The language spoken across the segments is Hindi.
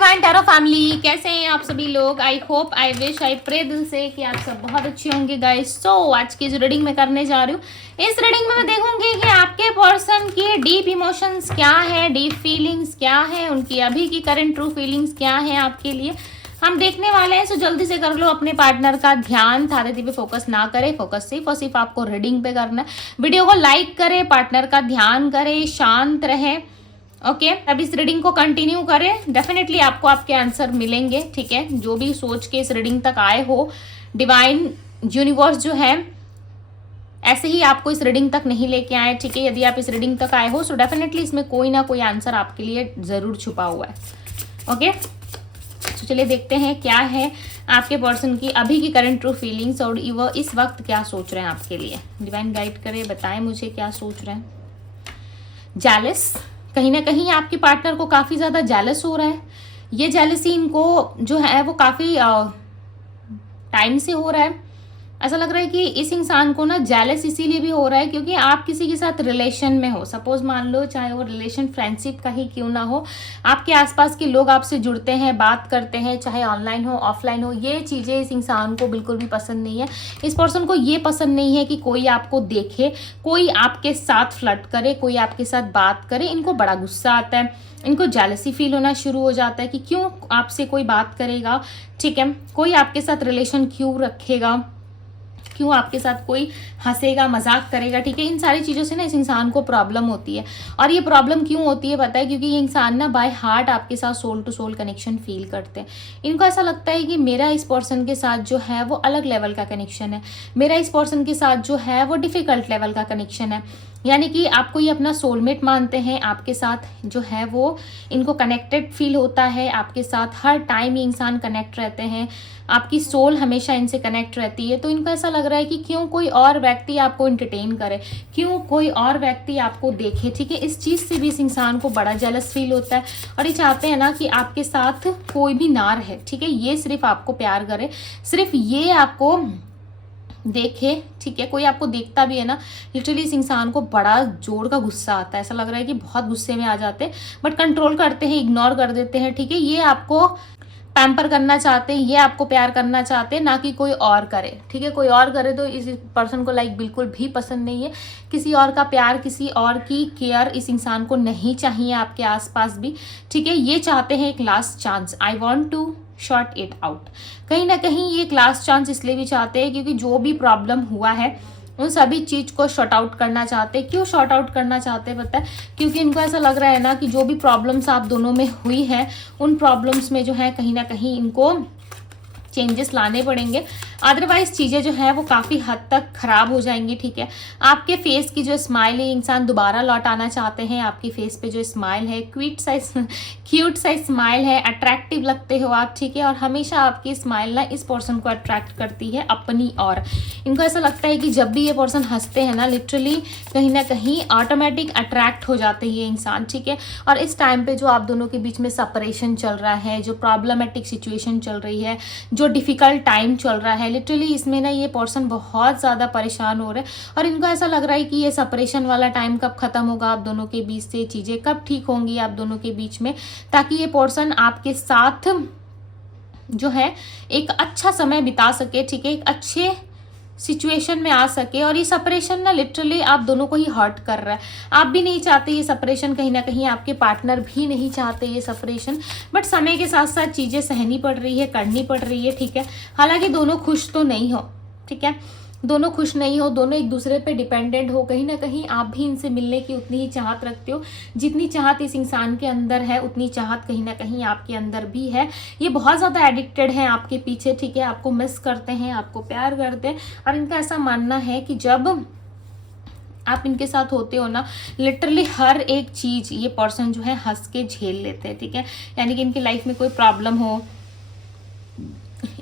डिवाइन टैरो फैमिली, कैसे हैं आप सभी लोग। I hope, I wish, I pray दिल से कि आप सब बहुत अच्छे होंगे गाइस। सो आज की जो रीडिंग मैं करने जा रही हूँ, इस रीडिंग में मैं देखूंगी कि आपके पर्सन की डीप इमोशंस क्या है, डीप फीलिंग्स क्या है, उनकी अभी की करंट ट्रू फीलिंग्स क्या है आपके लिए हम देखने वाले हैं। सो जल्दी से कर लो अपने पार्टनर का ध्यान, थारेती पे फोकस ना करे, फोकस सिर्फ और सिर्फ आपको रीडिंग पे करना है। वीडियो को लाइक करे, पार्टनर का ध्यान करे, शांत रहे। ओके अब इस रीडिंग को कंटिन्यू करें, डेफिनेटली आपको आपके आंसर मिलेंगे। ठीक है, जो भी सोच के इस रीडिंग तक आए हो, डिवाइन यूनिवर्स जो है ऐसे ही आपको इस रीडिंग तक नहीं लेके आए। ठीक है, यदि आप इस रीडिंग तक आए हो सो डेफिनेटली इसमें कोई ना कोई आंसर आपके लिए जरूर छुपा हुआ है। ओके तो चलिए देखते हैं क्या है आपके पर्सन की अभी की करंट ट्रू फीलिंग्स और वो इस वक्त क्या सोच रहे हैं आपके लिए। डिवाइन गाइड करे, बताएं मुझे क्या सोच रहे हैं। जेलस, कहीं ना कहीं आपके पार्टनर को काफ़ी ज़्यादा जेलस हो रहा है। ये जेलसी इनको जो है वो काफ़ी टाइम से हो रहा है। ऐसा लग रहा है कि इस इंसान को ना जेलस इसीलिए भी हो रहा है क्योंकि आप किसी के साथ रिलेशन में हो। सपोज मान लो, चाहे वो रिलेशन फ्रेंडशिप का ही क्यों ना हो, आपके आसपास के लोग आपसे जुड़ते हैं, बात करते हैं, चाहे ऑनलाइन हो ऑफलाइन हो। ये चीज़ें इस इंसान को बिल्कुल भी पसंद नहीं है। इस पर्सन को ये पसंद नहीं है कि कोई आपको देखे, कोई आपके साथ फ्लर्ट करे, कोई आपके साथ बात करे। इनको बड़ा गुस्सा आता है, इनको जेलसी फील होना शुरू हो जाता है कि क्यों आपसे कोई बात करेगा। ठीक है, कोई आपके साथ रिलेशन क्यों रखेगा, क्यों आपके साथ कोई हंसेगा, मजाक करेगा। ठीक है, इन सारी चीज़ों से ना इस इंसान को प्रॉब्लम होती है। और ये प्रॉब्लम क्यों होती है पता है, क्योंकि ये इंसान ना बाय हार्ट आपके साथ soul to soul connection feel करते हैं। इनको ऐसा लगता है कि मेरा इस पर्सन के साथ जो है वो अलग लेवल का कनेक्शन है, मेरा इस पर्सन के साथ जो है वो डिफिकल्ट लेवल का कनेक्शन है। यानी कि आपको ये अपना सोलमेट मानते हैं, आपके साथ जो है वो इनको कनेक्टेड फील होता है। आपके साथ हर टाइम ये इंसान कनेक्ट रहते हैं, आपकी सोल हमेशा इनसे कनेक्ट रहती है। तो इनको ऐसा लग रहा है कि क्यों कोई और व्यक्ति आपको एंटरटेन करे, क्यों कोई और व्यक्ति आपको देखे। ठीक है, इस चीज़ से भी इस इंसान को बड़ा जेलस फील होता है और ये चाहते हैं ना कि आपके साथ कोई भी ना रहे। ठीक है, ये सिर्फ आपको प्यार करे, सिर्फ ये आपको देखे। ठीक है, कोई आपको देखता भी है ना, लिटरली इस इंसान को बड़ा जोर का गुस्सा आता है। ऐसा लग रहा है कि बहुत गुस्से में आ जाते हैं, बट कंट्रोल करते हैं, इग्नोर कर देते हैं। ठीक है, ये आपको पैम्पर करना चाहते हैं, ये आपको प्यार करना चाहते हैं, ना कि कोई और करे। ठीक है, कोई और करे तो इस पर्सन को लाइक बिल्कुल भी पसंद नहीं है। किसी और का प्यार, किसी और की केयर इस इंसान को नहीं चाहिए आपके आसपास भी। ठीक है, ये चाहते हैं एक last chance, I want to short it out. कहीं ना कहीं ये एक लास्ट चांस इसलिए भी चाहते हैं क्योंकि जो भी प्रॉब्लम हुआ है उन सभी चीज़ को शॉर्ट आउट करना चाहते हैं। क्यों शॉर्ट आउट करना चाहते हैं पता है, क्योंकि इनको ऐसा लग रहा है ना कि जो भी प्रॉब्लम्स आप दोनों में हुई है, उन प्रॉब्लम्स में जो है कहीं ना कहीं इनको चेंजेस लाने पड़ेंगे, अदरवाइज चीज़ें जो है वो काफ़ी हद तक ख़राब हो जाएंगी। ठीक है, आपके फेस की जो स्माइल है इंसान दोबारा लौट आना चाहते हैं। आपके फेस पे जो स्माइल है, क्यूट सा स्माइल है, अट्रैक्टिव लगते हो आप। ठीक है, और हमेशा आपकी स्माइल ना इस पर्सन को अट्रैक्ट करती है अपनी ओर। इनको ऐसा लगता है कि जब भी ये पर्सन हंसते हैं ना, लिटरली कहीं ना कहीं ऑटोमेटिक अट्रैक्ट हो जाते हैं ये इंसान। ठीक है, और इस टाइम पे जो आप दोनों के बीच में सेपरेशन चल रहा है, जो प्रॉब्लमेटिक सिचुएशन चल रही है, जो डिफ़िकल्ट टाइम चल रहा है, लिटरली इसमें ना ये पर्सन बहुत ज़्यादा परेशान हो रहे हैं। और इनको ऐसा लग रहा है कि ये सेपरेशन वाला टाइम कब ख़त्म होगा, आप दोनों के बीच से चीज़ें कब ठीक होंगी आप दोनों के बीच में, ताकि ये पर्सन आपके साथ जो है एक अच्छा समय बिता सके। ठीक है, एक अच्छे सिचुएशन में आ सके। और ये सेपरेशन ना लिटरली आप दोनों को ही हर्ट कर रहा है। आप भी नहीं चाहते ये सेपरेशन, कहीं ना कहीं आपके पार्टनर भी नहीं चाहते ये सेपरेशन, बट समय के साथ साथ चीज़ें सहनी पड़ रही है, करनी पड़ रही है। ठीक है, हालांकि दोनों खुश तो नहीं हो। ठीक है, दोनों खुश नहीं हो, दोनों एक दूसरे पे डिपेंडेंट हो। कहीं ना कहीं आप भी इनसे मिलने की उतनी ही चाहत रखते हो, जितनी चाहत इस इंसान के अंदर है उतनी चाहत कहीं ना कहीं आपके अंदर भी है। ये बहुत ज़्यादा एडिक्टेड हैं आपके पीछे। ठीक है, आपको मिस करते हैं, आपको प्यार करते हैं। और इनका ऐसा मानना है कि जब आप इनके साथ होते हो ना, लिटरली हर एक चीज़ ये पर्सन जो है हंस के झेल लेते हैं। ठीक है, यानी कि इनकी लाइफ में कोई प्रॉब्लम हो,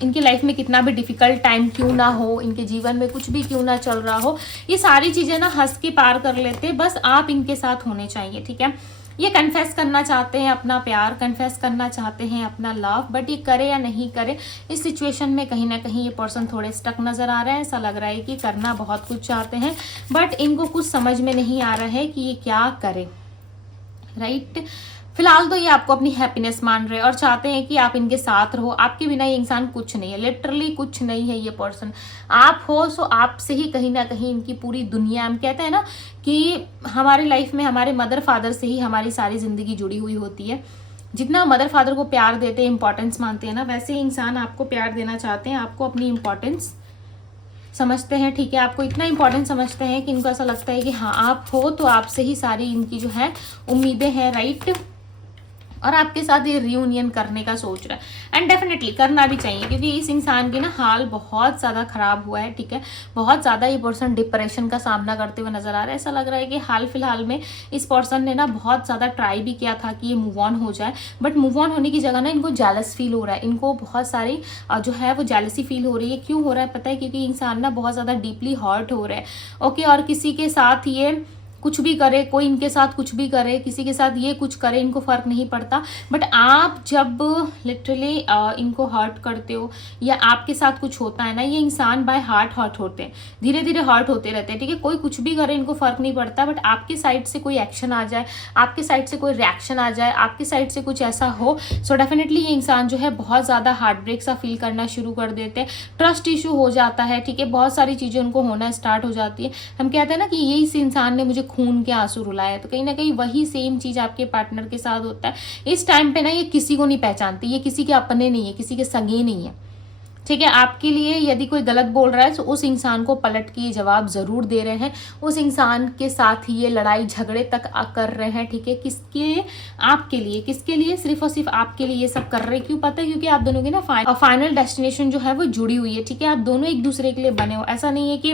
इनकी लाइफ में कितना भी डिफिकल्ट टाइम क्यों ना हो, इनके जीवन में कुछ भी क्यों ना चल रहा हो, ये सारी चीज़ें ना हंस के पार कर लेते हैं। बस आप इनके साथ होने चाहिए। ठीक है, ये कन्फेस करना चाहते हैं अपना प्यार, कन्फेस करना चाहते हैं अपना लव, बट ये करे या नहीं करे, इस सिचुएशन में कहीं ना कहीं ये पर्सन थोड़े स्टक नज़र आ रहे हैं। ऐसा लग रहा है कि करना बहुत कुछ चाहते हैं, बट इनको कुछ समझ में नहीं आ रहा है कि ये क्या करे। राइट, फिलहाल तो ये आपको अपनी हैप्पीनेस मान रहे हैं और चाहते हैं कि आप इनके साथ रहो। आपके बिना ये इंसान कुछ नहीं है, लिटरली कुछ नहीं है ये पर्सन। आप हो सो आपसे ही कहीं ना कहीं इनकी पूरी दुनिया, हम कहते हैं ना कि हमारे लाइफ में हमारे मदर फादर से ही हमारी सारी जिंदगी जुड़ी हुई होती है। जितना मदर फादर को प्यार देते हैं, इंपॉर्टेंस मानते हैं ना, वैसे ही इंसान आपको प्यार देना चाहते हैं, आपको अपनी इंपॉर्टेंस समझते हैं, ठीक है। आपको इतना इंपॉर्टेंट समझते हैं कि इनको ऐसा लगता है कि हाँ आप हो तो आपसे ही सारी इनकी जो है उम्मीदें हैं, राइट। और आपके साथ ये रियूनियन करने का सोच रहा है एंड डेफिनेटली करना भी चाहिए, क्योंकि इस इंसान की ना हाल बहुत ज़्यादा ख़राब हुआ है, ठीक है। बहुत ज़्यादा ये पर्सन डिप्रेशन का सामना करते हुए नज़र आ रहा है। ऐसा लग रहा है कि हाल फिलहाल में इस पर्सन ने ना बहुत ज़्यादा ट्राई भी किया था कि ये मूव ऑन हो जाए, बट मूव ऑन होने की जगह ना इनको जेलस फील हो रहा है। इनको बहुत सारी जो है वो जेलसी फील हो रही है। क्यों हो रहा है पता है? क्योंकि इंसान ना बहुत ज़्यादा डीपली हर्ट हो रहा है, ओके। और किसी के साथ ये कुछ भी करे, कोई इनके साथ कुछ भी करे, किसी के साथ ये कुछ करे, इनको फर्क नहीं पड़ता। बट आप जब लिटरली इनको हर्ट करते हो या आपके साथ कुछ होता है ना, ये इंसान बाय हार्ट हर्ट होते हैं, धीरे धीरे हर्ट होते रहते हैं, ठीक है। कोई कुछ भी करे इनको फर्क नहीं पड़ता, बट आपके साइड से कोई एक्शन आ जाए, आपके साइड से कोई रिएक्शन आ जाए, आपके साइड से कुछ ऐसा हो, सो डेफिनेटली ये इंसान जो है बहुत ज़्यादा हार्ट ब्रेक सा फील करना शुरू कर देते हैं। ट्रस्ट इशू हो जाता है, ठीक है। बहुत सारी चीज़ें उनको होना स्टार्ट हो जाती है। हम कहते हैं ना कि ये इस इंसान ने मुझे खून के आंसू रुलाए, तो कहीं ना कहीं वही सेम चीज आपके पार्टनर के साथ होता है। इस टाइम पे ना ये किसी को नहीं पहचानती, ये किसी के अपने नहीं है, किसी के सगे नहीं है, ठीक है। आपके लिए यदि कोई गलत बोल रहा है तो उस इंसान को पलट के ये जवाब जरूर दे रहे हैं, उस इंसान के साथ ही ये लड़ाई झगड़े तक कर रहे हैं, ठीक है। किसके? आपके लिए। किसके लिए? सिर्फ और सिर्फ आपके लिए ये सब कर रहे हैं। क्यों पता है? क्योंकि आप दोनों की ना फाइनल डेस्टिनेशन जो है वो जुड़ी हुई है, ठीक है। आप दोनों एक दूसरे के लिए बने हो। ऐसा नहीं है कि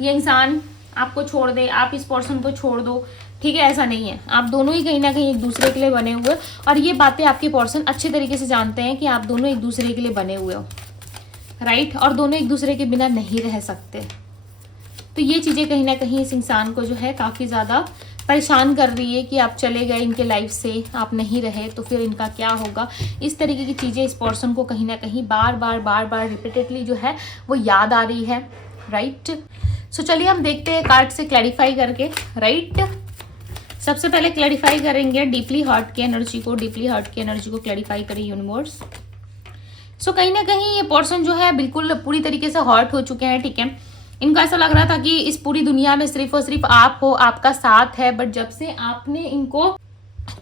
ये इंसान आपको छोड़ दे, आप इस पर्सन को छोड़ दो, ठीक है। ऐसा नहीं है, आप दोनों ही कहीं ना कहीं एक दूसरे के लिए बने हुए, और ये बातें आपके पर्सन अच्छे तरीके से जानते हैं कि आप दोनों एक दूसरे के लिए बने हुए हो, राइट। और दोनों एक दूसरे के बिना नहीं रह सकते। तो ये चीज़ें कहीं ना कहीं इस इंसान को जो है काफ़ी ज़्यादा परेशान कर रही है कि आप चले गए इनके लाइफ से, आप नहीं रहे तो फिर इनका क्या होगा। इस तरीके की चीज़ें इस पर्सन को कहीं ना कहीं बार बार रिपीटेडली जो है वो याद आ रही है, राइट। सो चलिए हम देखते हैं कार्ड से क्लैरिफाई करके, राइट। सबसे पहले क्लैरिफाई करेंगे डीपली हर्ट की एनर्जी को, डीपली हर्ट की एनर्जी को क्लैरिफाई करें यूनिवर्स। सो कहीं ना कहीं ये पर्सन जो है बिल्कुल पूरी तरीके से हर्ट हो चुके हैं, ठीक है। इनको ऐसा लग रहा था कि इस पूरी दुनिया में सिर्फ और सिर्फ आप हो, आपका साथ है, बट जब से आपने इनको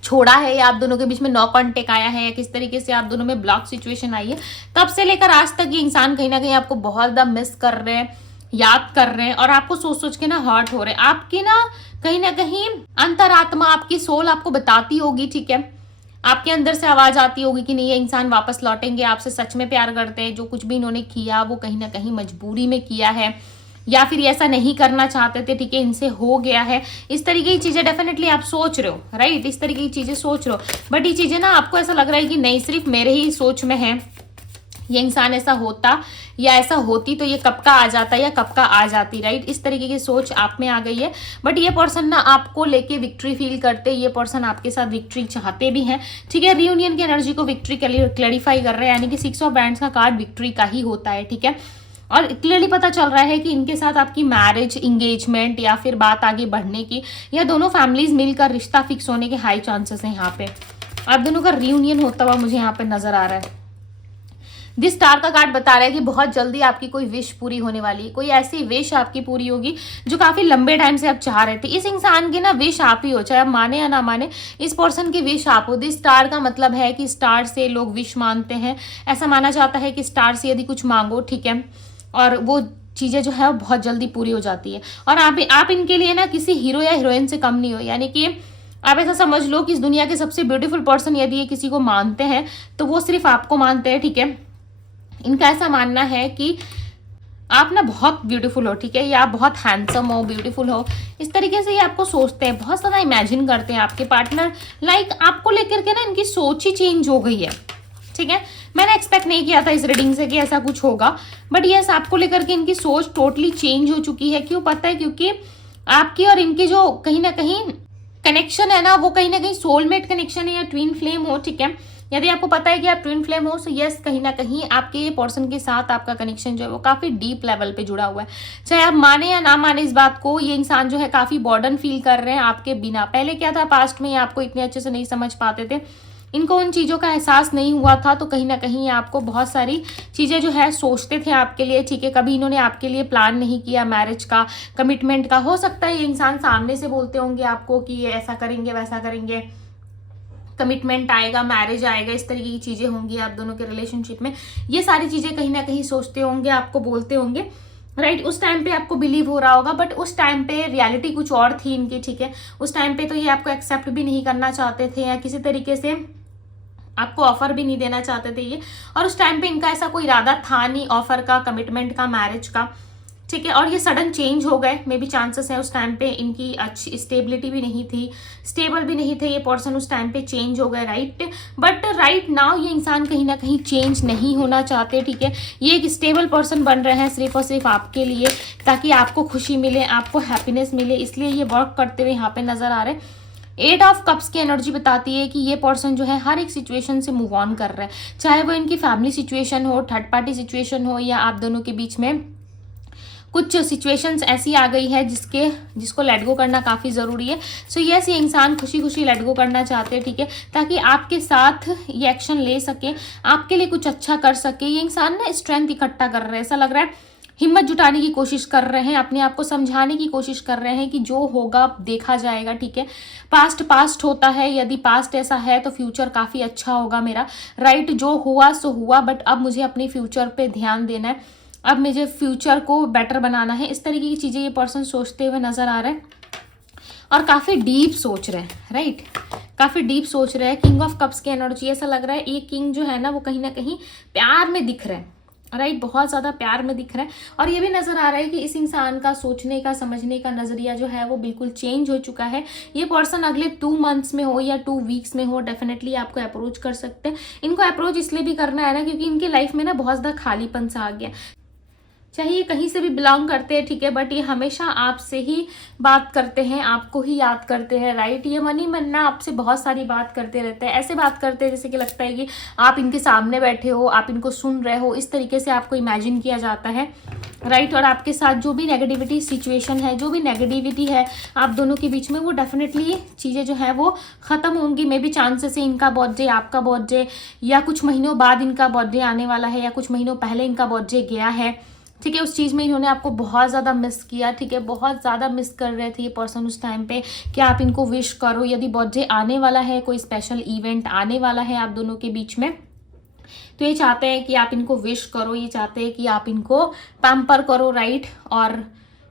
छोड़ा है या आप दोनों के बीच में नो कॉन्टेक्ट आया है या किस तरीके से आप दोनों में ब्लॉक सिचुएशन आई है, तब से लेकर आज तक ये इंसान कहीं ना कहीं आपको बहुत ज़्यादा मिस कर रहे हैं, याद कर रहे हैं, और आपको सोच सोच के ना हर्ट हो रहे हैं। आपकी ना कहीं अंतरात्मा, आपकी सोल आपको बताती होगी, ठीक है। आपके अंदर से आवाज आती होगी कि नहीं, ये इंसान वापस लौटेंगे, आपसे सच में प्यार करते हैं, जो कुछ भी इन्होंने किया वो कहीं ना कहीं मजबूरी में किया है, या फिर ऐसा नहीं करना चाहते थे, ठीक है, इनसे हो गया है। इस तरीके की चीजें डेफिनेटली आप सोच रहे हो, राइट। इस तरीके की चीजें सोच रहे हो, बट ये चीजें ना आपको ऐसा लग रहा है कि नहीं, सिर्फ मेरे ही सोच में है। ये इंसान ऐसा होता या ऐसा होती तो ये कब का आ जाता या कब का आ जाती, राइट। इस तरीके की सोच आप में आ गई है। बट ये पर्सन ना आपको लेके विक्ट्री फील करते, ये पर्सन आपके साथ विक्ट्री चाहते भी हैं, ठीक है। रियूनियन की एनर्जी को विक्ट्री क्लैरिफाई कर रहे हैं, यानी कि 6 ऑफ बैंड्स का कार्ड विक्ट्री का ही होता है, ठीक है। और क्लियरली पता चल रहा है कि इनके साथ आपकी मैरिज, इंगेजमेंट या फिर बात आगे बढ़ने की, या दोनों फैमिलीज मिलकर रिश्ता फिक्स होने के हाई चांसेस हैं। यहाँ पे आप दोनों का रियूनियन होता हुआ मुझे यहाँ पे नजर आ रहा है। दिस स्टार का कार्ड बता रहा है कि बहुत जल्दी आपकी कोई विश पूरी होने वाली है, कोई ऐसी विश आपकी पूरी होगी जो काफी लंबे टाइम से आप चाह रहे थे। इस इंसान की ना विश आप ही हो, चाहे आप माने या ना माने, इस पर्सन की विश आप हो। दिस स्टार का मतलब है कि स्टार से लोग विश मानते हैं। ऐसा माना जाता है कि स्टार से यदि कुछ मांगो, ठीक है, और वो चीजें जो है वो बहुत जल्दी पूरी हो जाती है। और आप इनके लिए ना किसी हीरो या हीरोइन से कम नहीं हो, यानी कि आप ऐसा समझ लो कि इस दुनिया के सबसे ब्यूटीफुल पर्सन यदि ये किसी को मानते हैं तो वो सिर्फ आपको मानते हैं, ठीक है। इनका ऐसा मानना है कि आप ना बहुत ब्यूटीफुल हो, ठीक है, या आप बहुत हैंडसम हो, ब्यूटीफुल हो, इस तरीके से ये आपको सोचते हैं, बहुत ज़्यादा इमेजिन करते हैं आपके पार्टनर। लाइक आपको लेकर के ना इनकी सोच ही चेंज हो गई है, ठीक है। मैंने एक्सपेक्ट नहीं किया था इस रीडिंग से कि ऐसा कुछ होगा, बट यस, आपको लेकर के इनकी सोच टोटली चेंज हो चुकी है। क्यों पता है? क्योंकि आपकी और इनकी जो कहीं ना कहीं कनेक्शन है ना वो कहीं ना कहीं सोलमेट कनेक्शन है या ट्विन फ्लेम हो, ठीक है। यदि आपको पता है कि आप ट्विन फ्लेम हो, तो यस कहीं ना कहीं आपके ये पर्सन के साथ आपका कनेक्शन जो है वो काफी डीप लेवल पे जुड़ा हुआ है। चाहे आप माने या ना माने इस बात को, ये इंसान जो है काफी बॉर्डन फील कर रहे हैं आपके बिना। पहले क्या था, पास्ट में ये आपको इतने अच्छे से नहीं समझ पाते थे, इनको उन चीज़ों का एहसास नहीं हुआ था, तो कहीं ना कहीं आपको बहुत सारी चीज़ें जो है सोचते थे आपके लिए, ठीक है। कभी इन्होंने आपके लिए प्लान नहीं किया मैरिज का, कमिटमेंट का। हो सकता है ये इंसान सामने से बोलते होंगे आपको कि ये ऐसा करेंगे वैसा करेंगे, कमिटमेंट आएगा, मैरिज आएगा, इस तरीके की चीज़ें होंगी आप दोनों के रिलेशनशिप में। ये सारी चीज़ें कहीं ना कहीं सोचते होंगे, आपको बोलते होंगे, राइट। उस टाइम पे आपको बिलीव हो रहा होगा, बट उस टाइम पे रियलिटी कुछ और थी इनकी, ठीक है। उस टाइम पे तो ये आपको एक्सेप्ट भी नहीं करना चाहते थे या किसी तरीके से आपको ऑफर भी नहीं देना चाहते थे ये। और उस टाइम पे इनका ऐसा कोई इरादा था नहीं ऑफर का, कमिटमेंट का, मैरिज का, ठीक है। और ये सडन चेंज हो गए, मे बी चांसेस है। उस टाइम पे इनकी अच्छी स्टेबिलिटी भी नहीं थी, स्टेबल भी नहीं थे ये पर्सन, उस टाइम पे चेंज हो गए, राइट। बट राइट नाउ ये इंसान कहीं ना कहीं चेंज नहीं होना चाहते, ठीक है। ये एक स्टेबल पर्सन बन रहे हैं सिर्फ और सिर्फ आपके लिए, ताकि आपको खुशी मिले, आपको हैप्पीनेस मिले, इसलिए ये वर्क करते हुए यहाँ पे नजर आ रहे हैं। 8 ऑफ कप्स की एनर्जी बताती है कि ये पर्सन जो है हर एक सिचुएशन से मूव ऑन कर रहा है, चाहे वो इनकी फैमिली सिचुएशन हो, थर्ड पार्टी सिचुएशन हो, या आप दोनों के बीच में कुछ सिचुएशंस ऐसी आ गई है जिसको लेट गो करना काफ़ी ज़रूरी है। सो यस ये इंसान खुशी खुशी लेट गो करना चाहते हैं, ठीक है, ताकि आपके साथ ये एक्शन ले सके, आपके लिए कुछ अच्छा कर सके। ये इंसान ना स्ट्रेंथ इकट्ठा कर रहे हैं, ऐसा लग रहा है हिम्मत जुटाने की कोशिश कर रहे हैं, अपने आप को समझाने की कोशिश कर रहे हैं कि जो होगा देखा जाएगा, ठीक है। पास्ट पास्ट होता है, यदि पास्ट ऐसा है तो फ्यूचर काफ़ी अच्छा होगा मेरा, राइट। जो हुआ सो हुआ, बट अब मुझे अपने फ्यूचर पे ध्यान देना है, अब मुझे फ्यूचर को बेटर बनाना है। इस तरीके की चीज़ें ये पर्सन सोचते हुए नजर आ रहे हैं और काफ़ी डीप सोच रहे हैं, राइट। काफ़ी डीप सोच रहे हैं। किंग ऑफ कप्स की एनर्जी, ऐसा लग रहा है ये किंग जो है ना वो कहीं ना कहीं प्यार में दिख रहे हैं, राइट। बहुत ज़्यादा प्यार में दिख रहा है। और ये भी नज़र आ रहा है कि इस इंसान का सोचने का, समझने का नज़रिया जो है वो बिल्कुल चेंज हो चुका है। ये पर्सन अगले 2 मंथ्स में हो या 2 वीक्स में हो, डेफिनेटली आपको अप्रोच कर सकते हैं। इनको अप्रोच इसलिए भी करना है ना क्योंकि इनकी लाइफ में ना बहुत ज़्यादा खालीपन सा आ गया। चाहे ये कहीं से भी बिलोंग करते हैं, ठीक है, बट ये हमेशा आपसे ही बात करते हैं, आपको ही याद करते हैं, राइट। ये मनी मन्ना आपसे बहुत सारी बात करते रहते हैं, ऐसे बात करते हैं जैसे कि लगता है कि आप इनके सामने बैठे हो, आप इनको सुन रहे हो, इस तरीके से आपको इमेजिन किया जाता है, राइट। और आपके साथ जो भी नेगेटिविटी सिचुएशन है, जो भी नेगेटिविटी है आप दोनों के बीच में, वो डेफिनेटली चीज़ें जो है वो ख़त्म होंगी। मे बी चांसेस है इनका बर्थडे, आपका बर्थडे, या कुछ महीनों बाद इनका बर्थडे आने वाला है, या कुछ महीनों पहले इनका बर्थडे गया है, ठीक है। उस चीज़ में इन्होंने आपको बहुत ज़्यादा मिस किया, ठीक है, बहुत ज़्यादा मिस कर रहे थे ये पर्सन उस टाइम पे कि आप इनको विश करो। यदि बर्थडे आने वाला है, कोई स्पेशल इवेंट आने वाला है आप दोनों के बीच में, तो ये चाहते हैं कि आप इनको विश करो, ये चाहते हैं कि आप इनको पैम्पर करो, राइट। और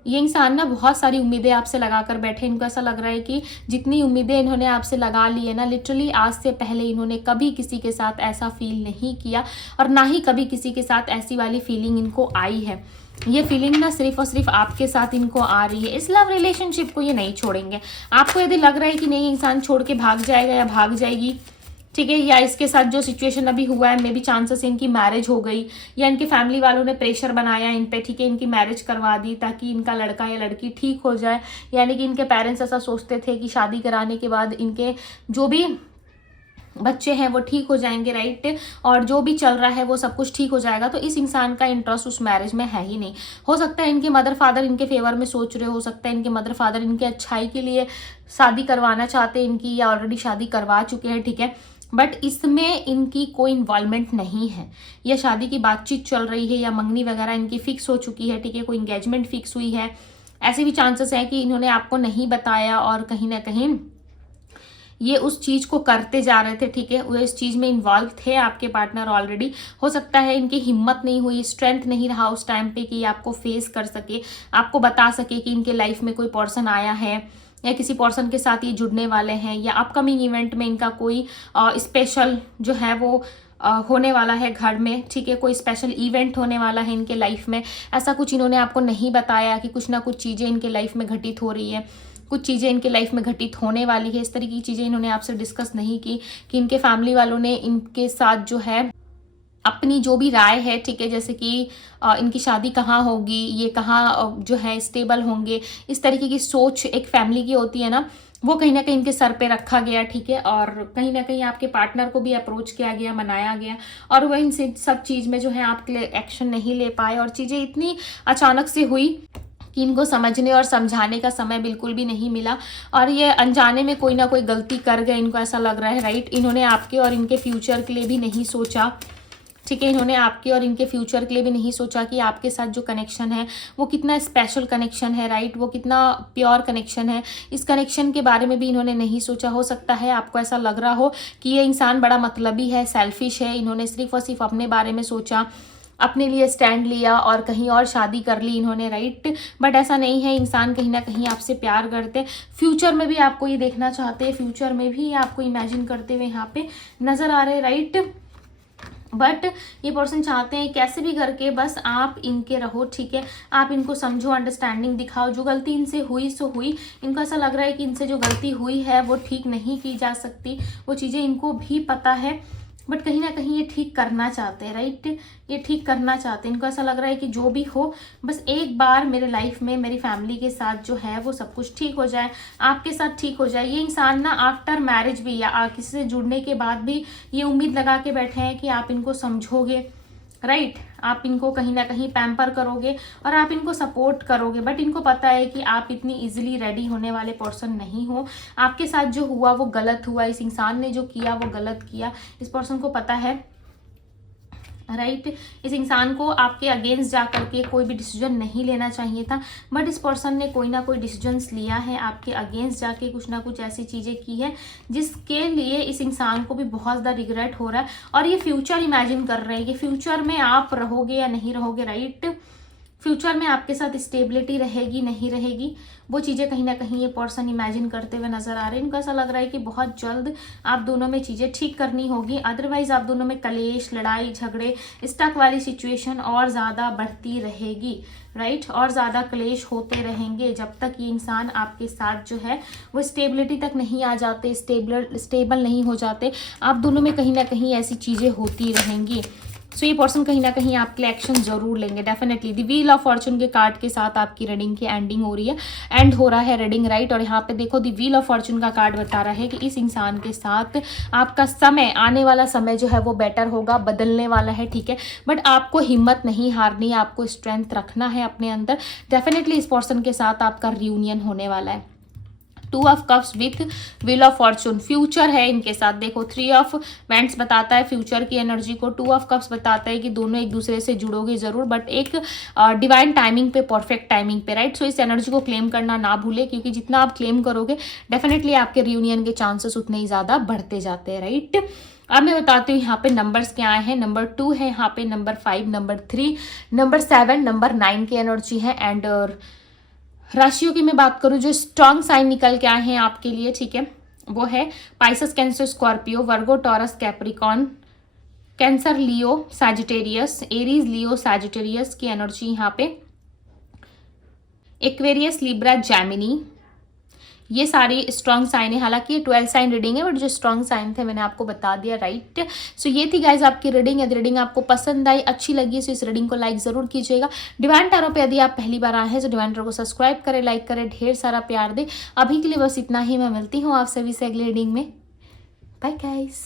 ये इंसान ना बहुत सारी उम्मीदें आपसे लगा कर बैठे। इनको ऐसा लग रहा है कि जितनी उम्मीदें इन्होंने आपसे लगा ली है ना, लिटरली आज से पहले इन्होंने कभी किसी के साथ ऐसा फील नहीं किया, और ना ही कभी किसी के साथ ऐसी वाली फीलिंग इनको आई है। ये फीलिंग ना सिर्फ और सिर्फ आपके साथ इनको आ रही है। इस लव रिलेशनशिप को ये नहीं छोड़ेंगे। आपको यदि लग रहा है कि नहीं इंसान छोड़ के भाग जाएगा या भाग जाएगी, ठीक है, या इसके साथ जो सिचुएशन अभी हुआ है, मे बी चांसेस इनकी मैरिज हो गई, या इनके फैमिली वालों ने प्रेशर बनाया इन पे, ठीक है, इनकी मैरिज करवा दी ताकि इनका लड़का या लड़की ठीक हो जाए। यानी कि इनके पेरेंट्स ऐसा सोचते थे कि शादी कराने के बाद इनके जो भी बच्चे हैं वो ठीक हो जाएंगे, राइट, और जो भी चल रहा है वो सब कुछ ठीक हो जाएगा। तो इस इंसान का इंटरेस्ट उस मैरिज में है ही नहीं। हो सकता है इनके मदर फादर इनके फेवर में सोच रहे हो सकता है इनके मदर फादर इनके अच्छाई के लिए शादी करवाना चाहते हैं इनकी, या ऑलरेडी शादी करवा चुके हैं, ठीक है, बट इसमें इनकी कोई इन्वॉल्वमेंट नहीं है। या शादी की बातचीत चल रही है, या मंगनी वगैरह इनकी फिक्स हो चुकी है, ठीक है, कोई इंगेजमेंट फिक्स हुई है। ऐसे भी चांसेस है कि इन्होंने आपको नहीं बताया और कहीं ना कहीं ये उस चीज़ को करते जा रहे थे, ठीक है, वो इस चीज़ में इन्वॉल्व थे आपके पार्टनर ऑलरेडी। हो सकता है इनकी हिम्मत नहीं हुई, स्ट्रेंथ नहीं रहा उस टाइम पे कि आपको फेस कर सके, आपको बता सके कि इनके लाइफ में कोई पर्सन आया है या किसी पर्सन के साथ ये जुड़ने वाले हैं, या अपकमिंग इवेंट में इनका कोई स्पेशल जो है वो होने वाला है घर में, ठीक है, कोई स्पेशल इवेंट होने वाला है इनके लाइफ में। ऐसा कुछ इन्होंने आपको नहीं बताया कि कुछ ना कुछ चीज़ें इनके लाइफ में घटित हो रही है, कुछ चीज़ें इनके लाइफ में घटित होने वाली है। इस तरह की चीज़ें इन्होंने आपसे डिस्कस नहीं की कि इनके फैमिली वालों ने इनके साथ जो है अपनी जो भी राय है, ठीक है, जैसे कि इनकी शादी कहाँ होगी, ये कहाँ जो है स्टेबल होंगे, इस तरीके की सोच एक फैमिली की होती है ना, वो कहीं ना कहीं इनके सर पे रखा गया, ठीक है, और कहीं ना कहीं आपके पार्टनर को भी अप्रोच किया गया, मनाया गया, और वह इन सब चीज़ में जो है आपके लिए एक्शन नहीं ले पाए, और चीज़ें इतनी अचानक से हुई कि इनको समझने और समझाने का समय बिल्कुल भी नहीं मिला, और ये अनजाने में कोई ना कोई गलती कर गए, इनको ऐसा लग रहा है, राइट। इन्होंने आपके और इनके फ्यूचर के लिए भी नहीं सोचा, ठीक है, इन्होंने आपके और इनके फ्यूचर के लिए भी नहीं सोचा कि आपके साथ जो कनेक्शन है वो कितना स्पेशल कनेक्शन है, राइट, वो कितना प्योर कनेक्शन है। इस कनेक्शन के बारे में भी इन्होंने नहीं सोचा। हो सकता है आपको ऐसा लग रहा हो कि ये इंसान बड़ा मतलबी है, सेल्फिश है, इन्होंने सिर्फ और सिर्फ अपने बारे में सोचा, अपने लिए स्टैंड लिया और कहीं और शादी कर ली इन्होंने, राइट। बट ऐसा नहीं है, इंसान कहीं ना कहीं आपसे प्यार करते, फ्यूचर में भी आपको ये देखना चाहते हैं, फ्यूचर में भी आपको इमेजिन करते हुए यहाँ पे नजर आ रहे हैं, राइट। बट ये पर्सन चाहते हैं कैसे भी करके बस आप इनके रहो, ठीक है, आप इनको समझो, अंडरस्टैंडिंग दिखाओ। जो गलती इनसे हुई सो हुई, इनको ऐसा लग रहा है कि इनसे जो गलती हुई है वो ठीक नहीं की जा सकती, वो चीज़ें इनको भी पता है, बट कहीं ना कहीं ये ठीक करना चाहते हैं, राइट, ये ठीक करना चाहते हैं। इनको ऐसा लग रहा है कि जो भी हो बस एक बार मेरे लाइफ में मेरी फैमिली के साथ जो है वो सब कुछ ठीक हो जाए, आपके साथ ठीक हो जाए। ये इंसान ना आफ्टर मैरिज भी या किसी से जुड़ने के बाद भी ये उम्मीद लगा के बैठे हैं कि आप इनको समझोगे, राइट, आप इनको कहीं ना कहीं पैम्पर करोगे और आप इनको सपोर्ट करोगे। बट इनको पता है कि आप इतनी इजीली रेडी होने वाले पर्सन नहीं हो, आपके साथ जो हुआ वो गलत हुआ, इस इंसान ने जो किया वो गलत किया, इस पर्सन को पता है, राइट। इस इंसान को आपके अगेंस्ट जा करके कोई भी डिसीजन नहीं लेना चाहिए था, बट इस पर्सन ने कोई ना कोई डिसीजंस लिया है, आपके अगेंस्ट जाके कुछ ना कुछ ऐसी चीज़ें की है जिसके लिए इस इंसान को भी बहुत ज़्यादा रिग्रेट हो रहा है, और ये फ्यूचर इमेजिन कर रहे हैं कि फ्यूचर में आप रहोगे या नहीं रहोगे, राइट। फ्यूचर में आपके साथ स्टेबिलिटी रहेगी नहीं रहेगी, वो चीज़ें कहीं ना कहीं ये पर्सन इमेजिन करते हुए नजर आ रहे हैं। इनको ऐसा लग रहा है कि बहुत जल्द आप दोनों में चीज़ें ठीक करनी होगी, अदरवाइज आप दोनों में कलेश, लड़ाई झगड़े, स्टक वाली सिचुएशन और ज़्यादा बढ़ती रहेगी, राइट, और ज़्यादा क्लेश होते रहेंगे जब तक ये इंसान आपके साथ जो है वो स्टेबिलिटी तक नहीं आ जाते, स्टेबल नहीं हो जाते। आप दोनों में कहीं ना कहीं ऐसी चीज़ें होती रहेंगी। सो ये पर्सन कहीं ना कहीं आपके लिए एक्शन जरूर लेंगे, definitely. The wheel of Fortune के कार्ड के साथ आपकी रीडिंग की एंडिंग हो रही है, एंड हो रहा है रीडिंग, राइट। और यहाँ पे देखो द व्हील ऑफ फॉर्चून का कार्ड बता रहा है कि इस इंसान के साथ आपका समय, आने वाला समय जो है वो बेटर होगा, बदलने वाला है, ठीक है। बट आपको हिम्मत नहीं हारनी है, आपको स्ट्रेंथ रखना है अपने अंदर। डेफिनेटली इस पर्सन के साथ आपका रियूनियन होने वाला है। 2 of cups with wheel of Fortune, future है इनके साथ। देखो 3 ऑफ वेंट्स बताता है फ्यूचर की एनर्जी को, 2 ऑफ कप्स बताता है कि दोनों एक दूसरे से जुड़ोगे जरूर, बट एक डिवाइन टाइमिंग पे, परफेक्ट टाइमिंग पे, राइट। सो इस एनर्जी को क्लेम करना ना भूले, क्योंकि जितना आप क्लेम करोगे डेफिनेटली आपके रियूनियन के चांसेस उतने ही ज़्यादा बढ़ते जाते हैं, राइट। अब मैं बताती हूँ यहाँ पे नंबर्स क्या आए हैं। नंबर 2 है यहाँ पे, नंबर 5, नंबर 3, नंबर 7, नंबर 9 की एनर्जी है। एंड राशियों की मैं बात करूं जो स्ट्रॉन्ग साइन निकल के आए हैं आपके लिए, ठीक है, वो है पाइसेस, कैंसर, स्कॉर्पियो, वर्गो, टॉरस, कैप्रिकॉन, कैंसर, लियो, सैजिटेरियस, एरीज, लियो, सैजिटेरियस की एनर्जी यहाँ पे, एक्वेरियस, लिब्रा, जैमिनी, ये सारी स्ट्रॉन्ग साइन है। हालांकि ये 12 साइन रीडिंग है, बट जो स्ट्रॉन्ग साइन थे मैंने आपको बता दिया, राइट। सो ये थी गाइज आपकी रीडिंग। यदि रीडिंग आपको पसंद आई, अच्छी लगी, तो इस रीडिंग को लाइक जरूर कीजिएगा। डिवाइन टैरो पे यदि आप पहली बार आए हैं तो डिवाइन टैरो को सब्सक्राइब करें, लाइक करें, ढेर सारा प्यार दे। अभी के लिए बस इतना ही, मैं मिलती हूँ आप सभी से अगली रीडिंग में। Bye guys.